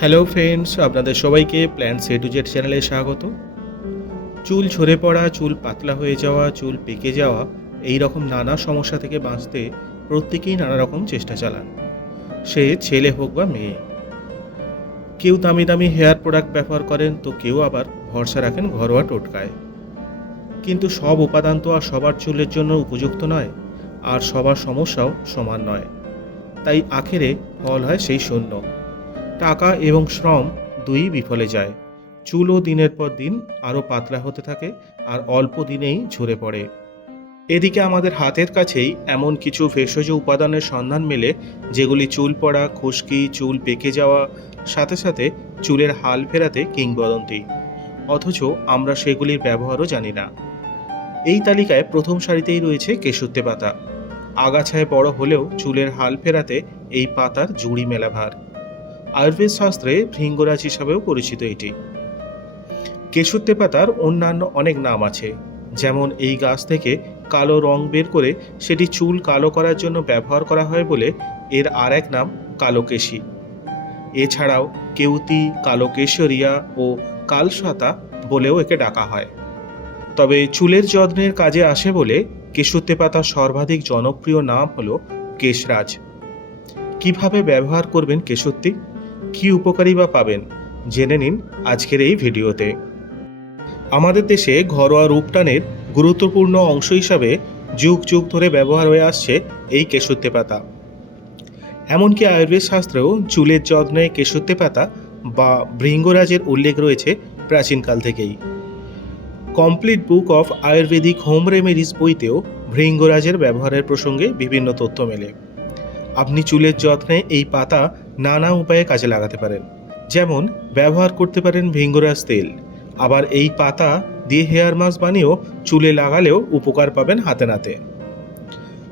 Hello friends, আপনাদের সবাইকে plants A to Z চ্যানেলে স্বাগত। চুল ঝরে পড়া, চুল পাতলা হয়ে যাওয়া, চুল পেকে যাওয়া, এই রকম নানা সমস্যা থেকে বাঁচতে প্রত্যেকেই নানা রকম চেষ্টা চালান, সে ছেলে হোক বা মেয়ে। কেউ দামি দামি হেয়ার প্রোডাক্ট ব্যবহার করেন, তো কেউ আবার ভরসা রাখেন ঘরোয়া টোটকায়। কিন্তু সব উপাদান তো আর সবার চুলের জন্য উপযুক্ত নয়, আর সবার সমস্যাও সমান নয়। তাই আখেরে ফল হয় সেই শূন্য। টাকা এবং শ্রম দুই বিফলে যায়। চুলও দিনের পর দিন আরও পাতলা হতে থাকে, আর অল্প দিনেই ঝরে পড়ে। এদিকে আমাদের হাতের কাছেই এমন কিছু ভেষজ উপাদানের সন্ধান মেলে, যেগুলি চুল পড়া, খুশকি, চুল পেকে যাওয়া, সাথে সাথে চুলের হাল ফেরাতে কিংবদন্তি। অথচ আমরা সেগুলির ব্যবহারও জানি না। এই তালিকায় প্রথম সারিতেই রয়েছে কেশুত্তে পাতা। আগাছায় বড় হলেও চুলের হাল ফেরাতে এই পাতার জুড়ি মেলা ভার। আয়ুর্বেদ শাস্ত্রে ভৃঙ্গরাজ হিসাবেও পরিচিত এটি। কেশুত্তে পাতার অন্যান্য অনেক নাম আছে, যেমন এই গাছ থেকে কালো রং বের করে সেটি চুল কালো করার জন্য ব্যবহার করা হয় বলে এর আর এক নাম কালোকেশী। এছাড়াও কেউতি, কালোকেশরিয়া ও কালসাতা বলেও একে ডাকা হয়। তবে চুলের যত্নের কাজে আসে বলে কেশুত্তে পাতার সর্বাধিক জনপ্রিয় নাম হলো কেশরাজ। কিভাবে ব্যবহার করবেন কেশুত্তি, কি উপকারী বা পাবেন, জেনে নিন আজকের এই ভিডিওতে। আমাদের দেশে ঘরোয়া রূপটানের গুরুত্বপূর্ণ অংশ হিসাবে যুগ যুগ ধরে ব্যবহার হয়ে আসছে এই কেশুত্তে পাতা। এমনকি আয়ুর্বেদ শাস্ত্রেও চুলের যত্নে কেশুত্তে পাতা বা ভৃঙ্গরাজের উল্লেখ রয়েছে প্রাচীনকাল থেকেই। Complete book of ayurvedic home remedies বইতেও ভৃঙ্গরাজের ব্যবহারের প্রসঙ্গে বিভিন্ন তথ্য মেলে। আপনি চুলের যত্নে এই পাতা নানা উপায়ে কাজে লাগাতে পারেন। যেমন ব্যবহার করতে পারেন ভৃঙ্গরাজ তেল, আবার এই পাতা দিয়ে হেয়ার মাস্ক বানিয়েও চুলে লাগালেও উপকার পাবেন হাতে নাতে।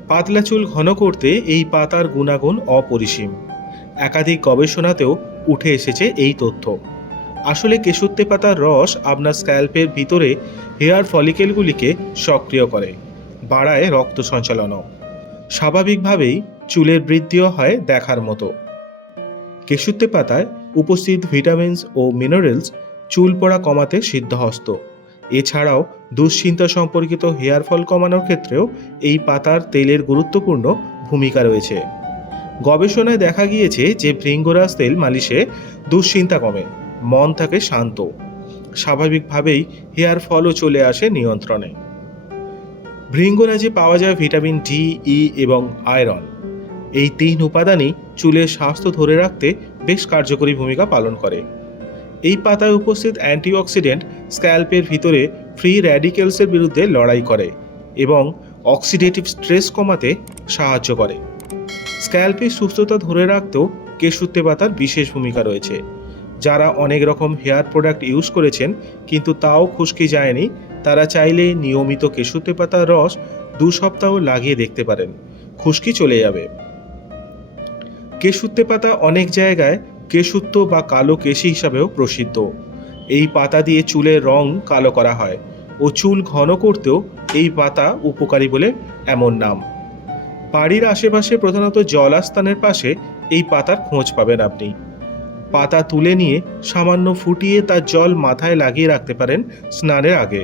পাতলা চুল ঘন করতে এই পাতার গুণাগুণ অপরিসীম। একাধিক গবেষণাতেও উঠে এসেছে এই তথ্য। আসলে কেশুত্তে পাতার রস আপনার স্ক্যাল্পের ভিতরে হেয়ার ফলিকেলগুলিকে সক্রিয় করে, বাড়ায় রক্ত সঞ্চালনও। স্বাভাবিকভাবেই চুলের বৃদ্ধিও হয় দেখার মতো। কেশুত্তে পাতায় উপস্থিত ভিটামিনস ও মিনারেলস চুল পড়া কমাতে সিদ্ধহস্ত। এছাড়াও দুশ্চিন্তা সম্পর্কিত হেয়ার ফল কমানোর ক্ষেত্রেও এই পাতার তেলের গুরুত্বপূর্ণ ভূমিকা রয়েছে। গবেষণায় দেখা গিয়েছে যে ভৃঙ্গরাজ তেল মালিশে দুশ্চিন্তা কমে, মন থাকে শান্ত, স্বাভাবিকভাবেই হেয়ার ফলও চলে আসে নিয়ন্ত্রণে। ভৃঙ্গরাজে পাওয়া যায় ভিটামিন ডি, ই এবং আয়রন। এই তিন উপাদানই চুলের স্বাস্থ্য ধরে রাখতে বেশ কার্যকরী ভূমিকা পালন করে। এই পাতায় উপস্থিত অ্যান্টিঅক্সিডেন্ট স্ক্যাল্পের ভিতরে ফ্রি র্যাডিক্যালসের বিরুদ্ধে লড়াই করে এবং অক্সিডেটিভ স্ট্রেস কমাতে সাহায্য করে। স্ক্যাল্পের সুস্থতা ধরে রাখতেও কেশুত্তে পাতার বিশেষ ভূমিকা রয়েছে। যারা অনেক রকম হেয়ার প্রোডাক্ট ইউজ করেছেন কিন্তু তাও খুশকি যায়নি, তারা চাইলে নিয়মিত কেশুত্তে পাতার রস 2 সপ্তাহ লাগিয়ে দেখতে পারেন, খুশকি চলে যাবে। কেশুত্তে পাতা অনেক জায়গায় কেশুত্ত বা কালো কেশি হিসাবেও প্রসিদ্ধ। এই পাতা দিয়ে চুলের রং কালো করা হয় ও চুল ঘন করতেও এই পাতা উপকারী বলে এমন নাম। বাড়ির আশেপাশে প্রধানত জলাস্থানের পাশে এই পাতার খোঁজ পাবেন আপনি। পাতা তুলে নিয়ে সামান্য ফুটিয়ে তার জল মাথায় লাগিয়ে রাখতে পারেন স্নানের আগে।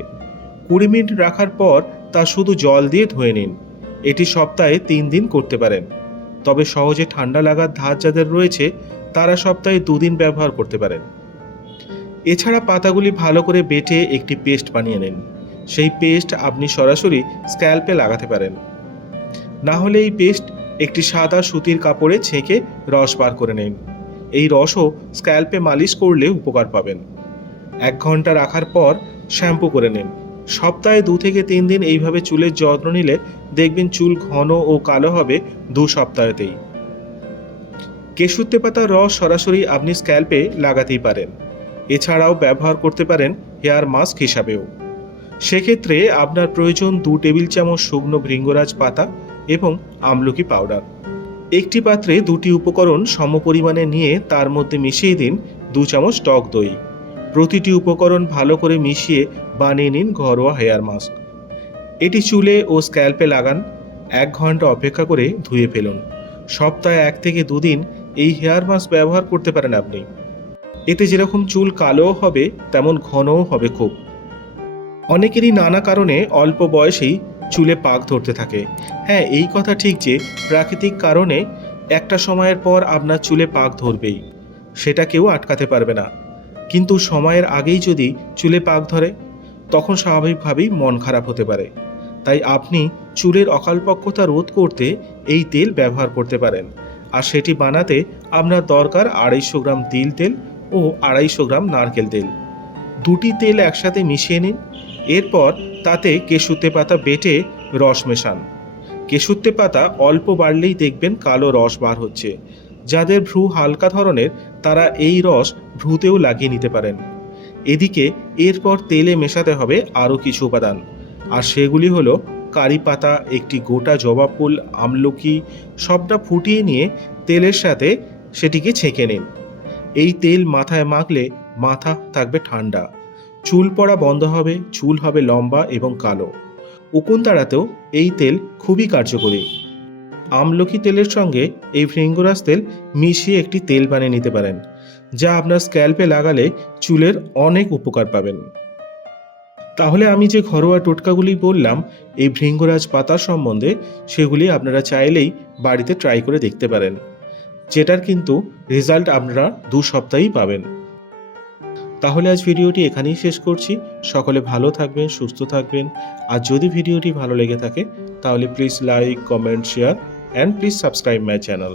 20 মিনিট রাখার পর তা শুধু জল দিয়ে ধুয়ে নিন। এটি সপ্তাহে 3 দিন করতে পারেন। তবে সহজে ঠান্ডা লাগার ধাত যাদের রয়েছে তারা সপ্তাহে 2 দিন ব্যবহার করতে পারেন। এছাড়া পাতাগুলি ভালো করে বেটে একটি পেস্ট বানিয়ে নিন। সেই পেস্ট আপনি সরাসরি স্ক্যাল্পে লাগাতে পারেন। না হলে এই পেস্ট একটি সাদা সুতির কাপড়ে ছেঁকে রস বার করে নিন। এই রসও স্ক্যাল্পে মালিশ করলে উপকার পাবেন। 1 ঘন্টা রাখার পর শ্যাম্পু করে নিন। সপ্তাহে 2 থেকে 3 দিন এইভাবে চুলের যত্ন নিলে দেখবেন চুল ঘন ও কালো হবে 2 সপ্তাহেতেই। কেশুত্তে পাতার রস সরাসরি আপনি স্ক্যাল্পে লাগাতেই পারেন। এছাড়াও ব্যবহার করতে পারেন হেয়ার মাস্ক হিসাবেও। সেক্ষেত্রে আপনার প্রয়োজন 2 টেবিল চামচ শুকনো ভৃঙ্গরাজ পাতা এবং আমলকি পাউডার। একটি পাত্রে 2টি উপকরণ সমপরিমাণে নিয়ে তার মধ্যে মিশিয়ে দিন 2 চামচ টক দই। প্রতিটি উপকরণ ভালো করে মিশিয়ে বানিয়ে নিন ঘরোয়া হেয়ার মাস্ক। এটি চুলে ও স্ক্যাল্পে লাগান। 1 ঘন্টা অপেক্ষা করে ধুয়ে ফেলুন। সপ্তাহে 1 থেকে 2 দিন এই হেয়ার মাস্ক ব্যবহার করতে পারেন আপনি। এতে যেরকম চুল কালোও হবে তেমন ঘনও হবে খুব। অনেকেরই নানা কারণে অল্প বয়সেই চুলে পাক ধরতে থাকে। হ্যাঁ, এই কথা ঠিক যে প্রাকৃতিক কারণে একটা সময়ের পর আপনার চুলে পাক ধরবেই, সেটা কেউ আটকাতে পারবে না। কিন্তু সময়ের আগেই যদি চুলে পাক ধরে তখন স্বাভাবিকভাবেই মন খারাপ হতে পারে। তাই আপনি চুলের অকালপক্বতা রোধ করতে এই তেল ব্যবহার করতে পারেন। আর সেটি বানাতে আপনার দরকার 250 গ্রাম তিল তেল ও 250 গ্রাম নারকেল তেল। দুটি তেল একসাথে মিশিয়ে নিন। এরপর তাতে কেশুতে পাতা বেটে রস মেশান। কেশুতে পাতা অল্প বাড়লেই দেখবেন কালো রস বার হচ্ছে। যাদের ভ্রু হালকা ধরনের তারা এই রস ভ্রুতেও লাগিয়ে নিতে পারেন। এদিকে এরপর তেলে মেশাতে হবে আরও কিছু উপাদান, আর সেগুলি হলো কারি পাতা, একটি গোটা জবা ফুল, আমলকি, সবটা ফুটিয়ে নিয়ে তেলের সাথে সেটিকে ছেঁকে নিন। এই তেল মাথায় মাখলে মাথা থাকবে ঠান্ডা, চুল পড়া বন্ধ হবে, চুল হবে লম্বা এবং কালো। উকুন তাড়াতেও এই তেল খুবই কার্যকরী। আমলকি তেলের সঙ্গে এই ভৃঙ্গরাজ তেল মিশিয়ে একটি তেল বানিয়ে নিতে পারেন, যা আপনার স্ক্যাল্পে লাগালে চুলের অনেক উপকার পাবেন। তাহলে আমি যে ঘরোয়া টোটকাগুলি বললাম এই ভৃঙ্গরাজ পাতার সম্বন্ধে, সেগুলি আপনারা চাইলেই বাড়িতে ট্রাই করে দেখতে পারেন, যেটার কিন্তু রেজাল্ট আপনারা 2 সপ্তাহেই পাবেন। তাহলে আজ ভিডিওটি এখানেই শেষ করছি। সকলে ভালো থাকবেন, সুস্থ থাকবেন। আর যদি ভিডিওটি ভালো লেগে থাকে তাহলে please like, comment, share and please subscribe my channel.